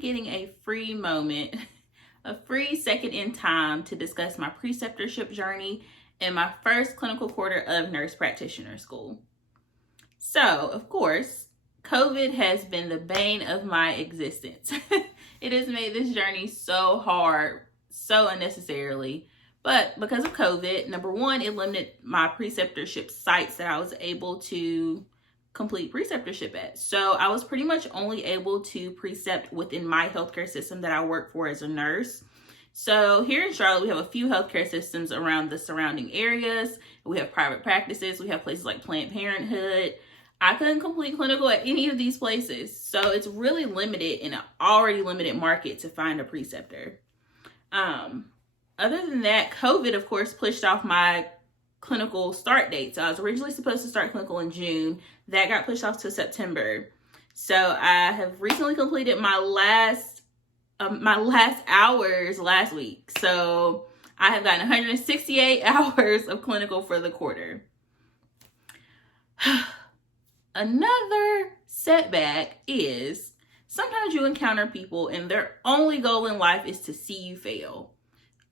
getting a free moment, a free second in time to discuss my preceptorship journey and my first clinical quarter of nurse practitioner school. So, of course, COVID has been the bane of my existence. It has made this journey so hard, so unnecessarily. But because of COVID, number one, it limited my preceptorship sites that I was able to complete preceptorship at. So I was pretty much only able to precept within my healthcare system that I work for as a nurse. So here in Charlotte, we have a few healthcare systems around the surrounding areas. We have private practices. We have places like Planned Parenthood. I couldn't complete clinical at any of these places. So it's really limited in an already limited market to find a preceptor. Other than that, COVID, of course, pushed off my clinical start date. So I was originally supposed to start clinical in June. That got pushed off to September. So I have recently completed my last hours last week. So I have gotten 168 hours of clinical for the quarter. Another setback is sometimes you encounter people and their only goal in life is to see you fail.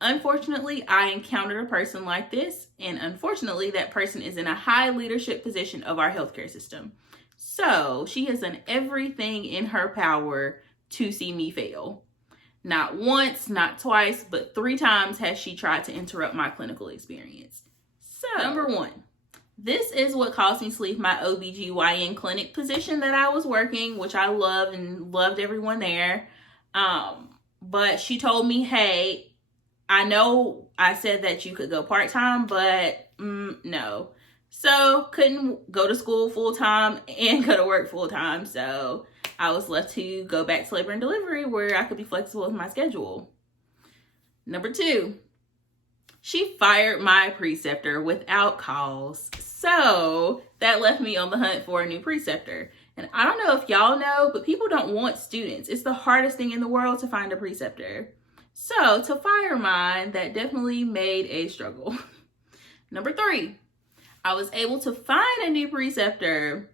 Unfortunately, I encountered a person like this, and unfortunately, that person is in a high leadership position of our healthcare system. So she has done everything in her power to see me fail. Not once, not twice, but 3 times has she tried to interrupt my clinical experience. So, number one, this is what caused me to leave my OBGYN clinic position that I was working, which I loved and loved everyone there. But she told me, hey, I know I said that you could go part-time, but no. So couldn't go to school full-time and go to work full-time. So I was left to go back to labor and delivery where I could be flexible with my schedule. Number 2, she fired my preceptor without cause. So that left me on the hunt for a new preceptor. And I don't know if y'all know, but people don't want students. It's the hardest thing in the world to find a preceptor. So to fire mine, that definitely made a struggle. Number 3, I was able to find a new preceptor.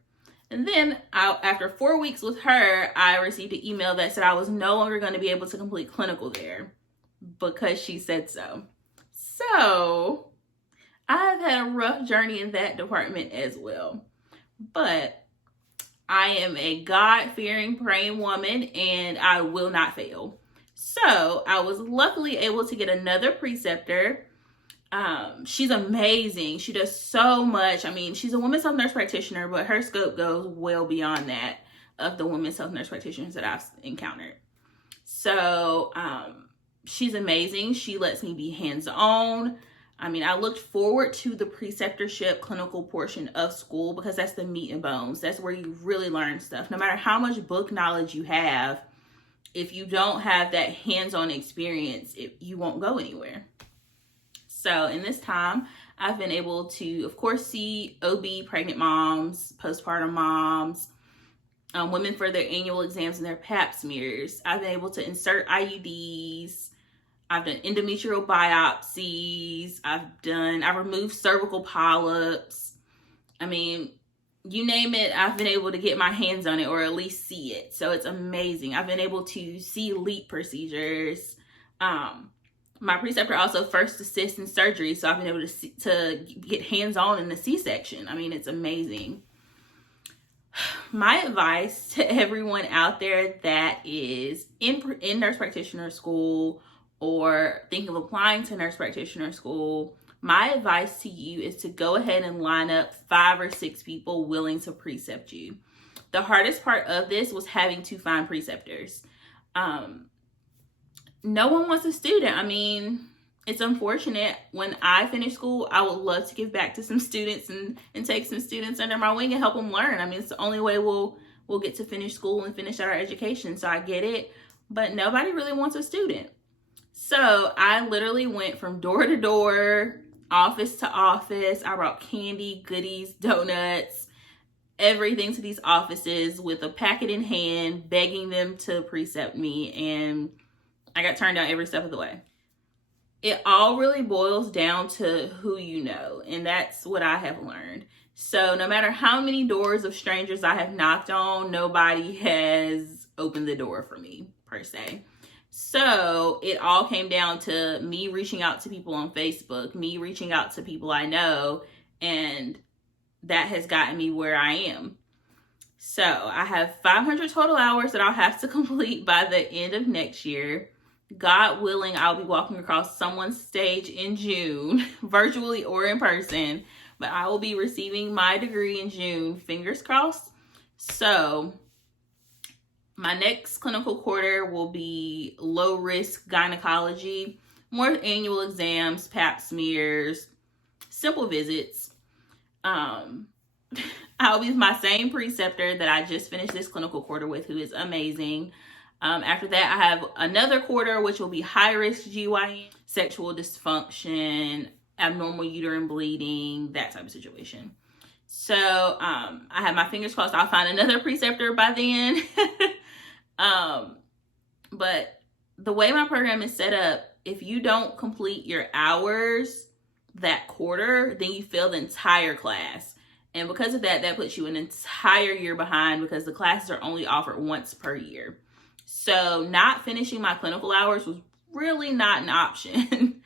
And then after 4 weeks with her, I received an email that said I was no longer going to be able to complete clinical there because she said so. So I've had a rough journey in that department as well. But I am a God-fearing, praying woman, and I will not fail. So I was luckily able to get another preceptor. She's amazing. She does so much. I mean, she's a women's health nurse practitioner, but her scope goes well beyond that of the women's health nurse practitioners that I've encountered. So she's amazing. She lets me be hands-on. I mean, I looked forward to the preceptorship clinical portion of school because that's the meat and bones. That's where you really learn stuff. No matter how much book knowledge you have, if you don't have that hands-on experience, you won't go anywhere. So in this time, I've been able to, of course, see OB pregnant moms, postpartum moms, women for their annual exams and their pap smears. I've been able to insert IUDs. I've done endometrial biopsies. I've removed cervical polyps. I mean, you name it, I've been able to get my hands on it or at least see it. So it's amazing. I've been able to see LEAP procedures. My preceptor also first assists in surgery. So I've been able to get hands-on in the C-section. I mean, it's amazing. My advice to everyone out there that is in nurse practitioner school or thinking of applying to nurse practitioner school, my advice to you is to go ahead and line up 5 or 6 people willing to precept you. The hardest part of this was having to find preceptors. No one wants a student. I mean, it's unfortunate. When I finish school, I would love to give back to some students and take some students under my wing and help them learn. I mean, it's the only way we'll get to finish school and finish out our education. So I get it, but nobody really wants a student. So I literally went from door to door, office to office. I brought candy, goodies, donuts, everything to these offices with a packet in hand, begging them to precept me. And I got turned down every step of the way. It all really boils down to who you know. And that's what I have learned. So no matter how many doors of strangers I have knocked on, nobody has opened the door for me per se. So it all came down to me reaching out to people on Facebook, me reaching out to people I know, and that has gotten me where I am. So I have 500 total hours that I'll have to complete by the end of next year. God willing, I'll be walking across someone's stage in June, virtually or in person, but I will be receiving my degree in June, fingers crossed. So my next clinical quarter will be low risk gynecology, more annual exams, pap smears, simple visits. I'll be with my same preceptor that I just finished this clinical quarter with, who is amazing. After that, I have another quarter, which will be high risk GYN, sexual dysfunction, abnormal uterine bleeding, that type of situation. So I have my fingers crossed I'll find another preceptor by then. But the way my program is set up, if you don't complete your hours that quarter, then you fail the entire class. And because of that, that puts you an entire year behind because the classes are only offered once per year. So not finishing my clinical hours was really not an option.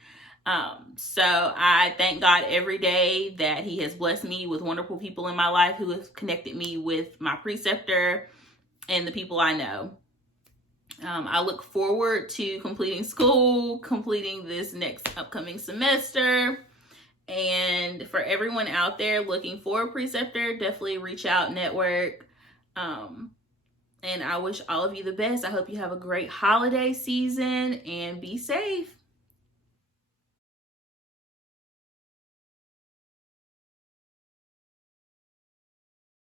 So I thank God every day that he has blessed me with wonderful people in my life who have connected me with my preceptor and the people I know. I look forward to completing school, completing this next upcoming semester. And for everyone out there looking for a preceptor, definitely reach out, network. And I wish all of you the best. I hope you have a great holiday season and be safe.